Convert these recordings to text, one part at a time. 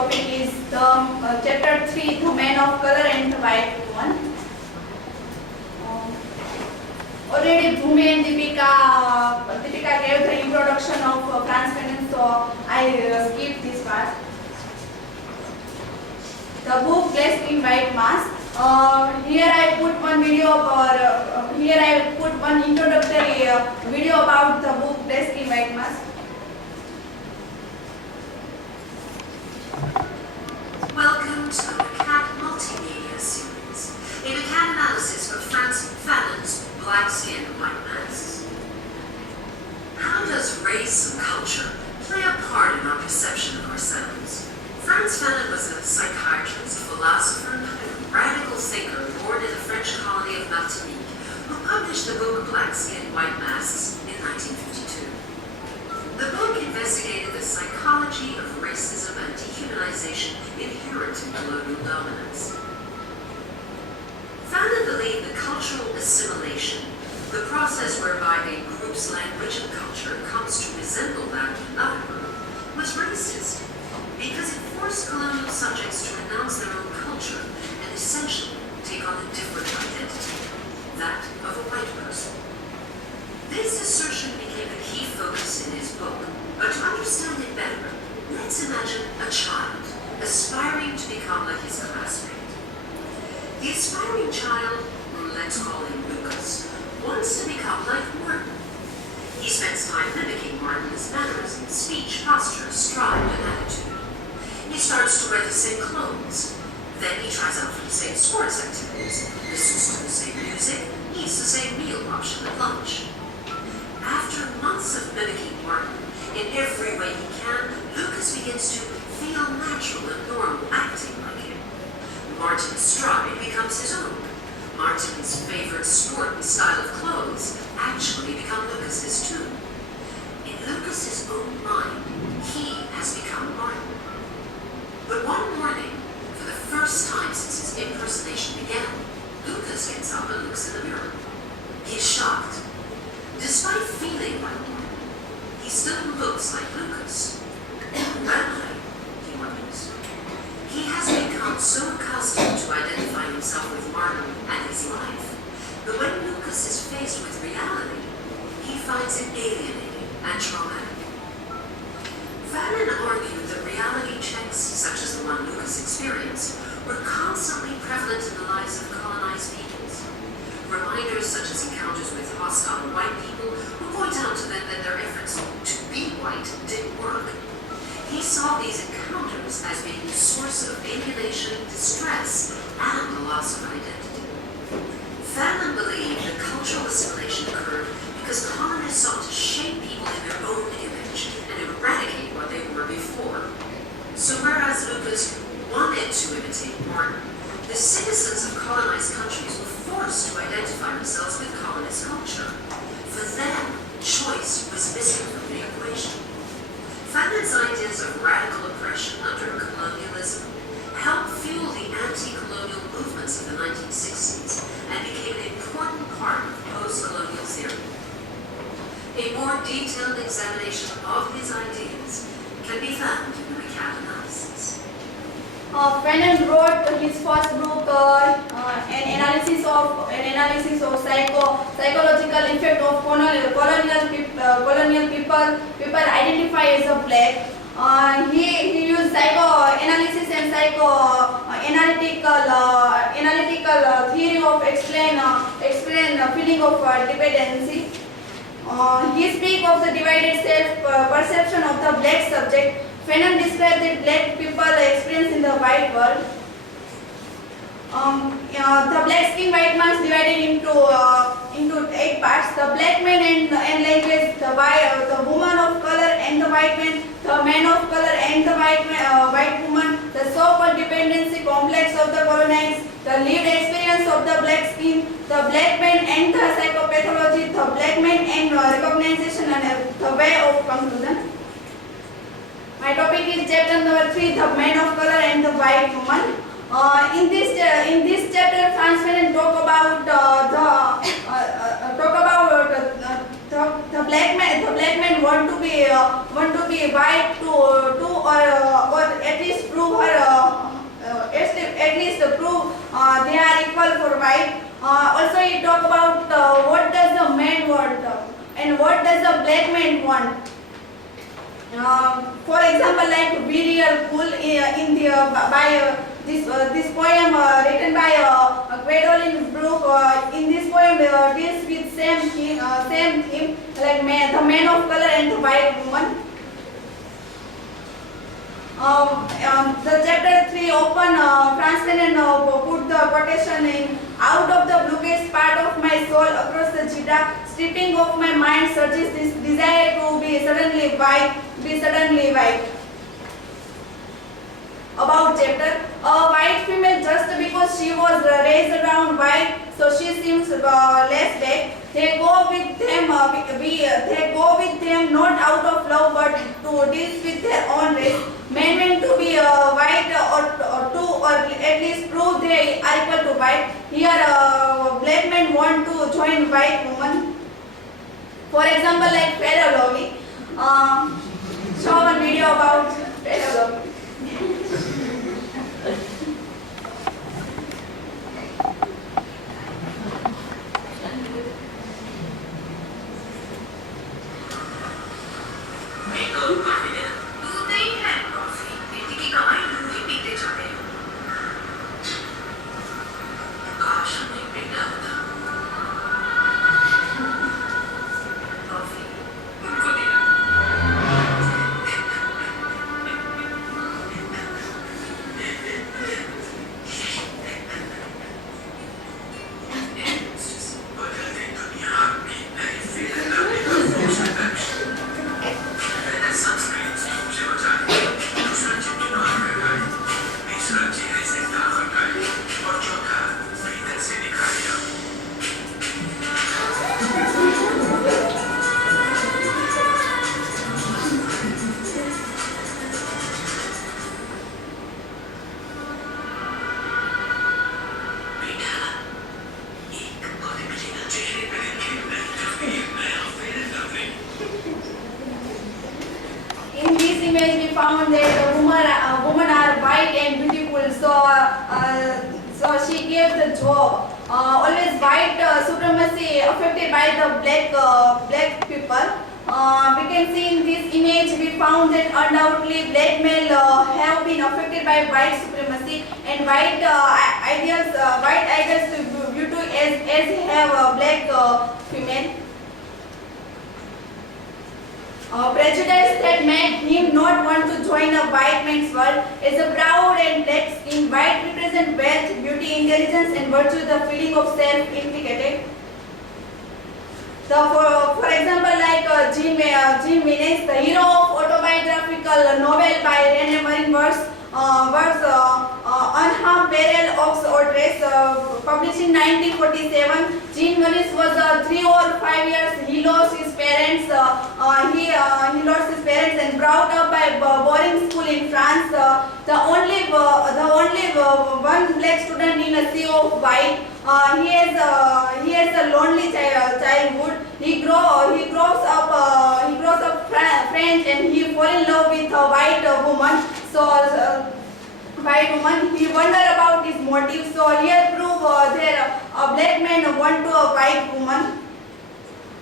topic is the chapter 3, the man of color and the white woman. Already Bhumi and Deepika gave the introduction of Frantz Fanon, so I skipped this part. The book Black in White Mask. Here I put one video, here I put one introductory video about the book Black in White Mask. Welcome to the CAT Multimedia Series, a CAT analysis of Frantz Fanon's Black Skin, White Masks. How does race and culture play a part in our perception of ourselves? Frantz Fanon was a psychiatrist, philosopher, and radical thinker born in the French colony of Martinique, who published the book Black Skin, White Masks in 1952. The book investigated the psychology of racism and dehumanization inherent in colonial dominance. Fanon believed that cultural assimilation, the process whereby a group's language and culture comes to resemble that of another group, was racist because it forced colonial subjects to renounce their own culture and essentially take on a different identity, that of a white person. This assertion became a key focus in his book, but to understand it better, let's imagine a child aspiring to become like his classmate. The aspiring child, let's call him Lucas, wants to become like Martin. He spends time mimicking Martin's mannerisms, speech, posture, stride, and attitude. He starts to wear the same clothes. Then he tries out for the same sports activities, listens to the same music, eats the same meal option at lunch. After months of mimicking Martin, in every way he can, Lucas begins to feel natural and normal acting like him. Martin's stride becomes his own. Martin's favorite sport and style of clothes actually become Lucas's too. In Lucas's own mind, he has become Martin. But one morning, for the first time since his impersonation began, Lucas gets up and looks in the mirror. He is shocked. Despite feeling like Martin, he still looks like Lucas. Who am I? He wonders. He has become so accustomed to identifying himself with Martin and his life that when Lucas is faced with reality, he finds it alienating and traumatic. Fanon argued that reality checks, such as the one Lucas experienced, were constantly prevalent in the lives of colonized peoples. Reminders such as encounters with hostile white people who point out to them that their efforts to be white didn't work. He saw these encounters as being the source of alienation, distress, and the loss of identity. Fanon believed that cultural assimilation occurred because colonists sought to shape people in their own image and eradicate what they were before. So whereas Lucas wanted to imitate Martin, the citizens of colonized countries were forced to identify themselves with colonist culture. For them, choice was missing from the equation. Fanon's ideas of radical oppression under colonialism helped fuel the anti-colonial movements of the 1960s and became an important part of post-colonial theory. A more detailed examination of his ideas can be found in the McCat analysis. Fanon wrote his first book, an analysis of psychological effect of colonial people identify as a black. He used psychoanalysis and analytical theory of explain feeling of dependency. He speaks of the divided self-perception of the black subject. Fanon described the black people experience in the white world. The black skin white mask divided into 8 parts: the black man and language, the woman of color and the white man, the man of color and the white woman, the so-called dependency complex of the colonized, the lived experience of the black skin, the black man and the psychopathology, the black man and recognition, and the way of conclusion. My topic is chapter number 3, the man of color and the white woman. In this chapter, Frantz Fanon talk about the black man want to be white to or at least prove white. Also, he talk about what does the man want and what does the black man want. For example, like "We Real Cool" in the by this poem written by Gwendolyn Brooke. In this poem, deals with same theme like the man of color and the white woman. The chapter 3 open Franklin and put the quotation in out of the bluest part of my soul across the cheetah, stripping off my mind surges this desire to be suddenly white. About chapter, a white female just because she was raised around white, so she seems less black. They go with them not out of love but to deal with their own race. Men meant to be white or at least prove they are equal to white. Here, black men want to join white women. For example, like Pharaoh Lowy. Show one video about Pharaoh Lowy. In this image, we found that women are white and beautiful. So she gave the job. Always white supremacy affected by the black people. We can see in this image we found that undoubtedly black male have been affected by white supremacy and white ideals to beauty as have a black female. Prejudice that made him not want to join a white man's world is a proud and black skin. White represent wealth, beauty, intelligence, and virtue, the feeling of self-implicated. For example, like Jean Venus, the hero of autobiographical novel by René Marin Works, Unharmed Peril Ox or Dress, published in 1947. Jean Venus was 3 or 5 years. He lost his parents. He lost his parents and brought up by boarding school in France. The only one black student in a sea of white. He has a lonely childhood. He grows up French and he fall in love with a white woman. White woman. He wonder about his motive. So here prove there a black man want to a white woman.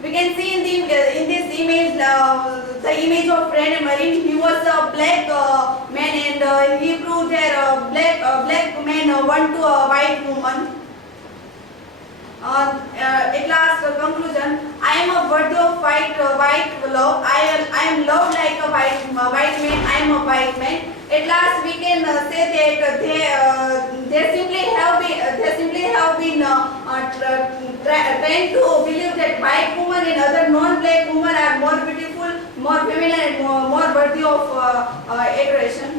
We can see in this image the image of René Marin. He was a black man and he proved there black man want to a white woman. At last conclusion, I am worthy of white love. I am loved like a white man. I am a white man. At last we can say that they simply have been trained to believe that white women and other non-black women are more beautiful, more feminine, and more worthy of adoration.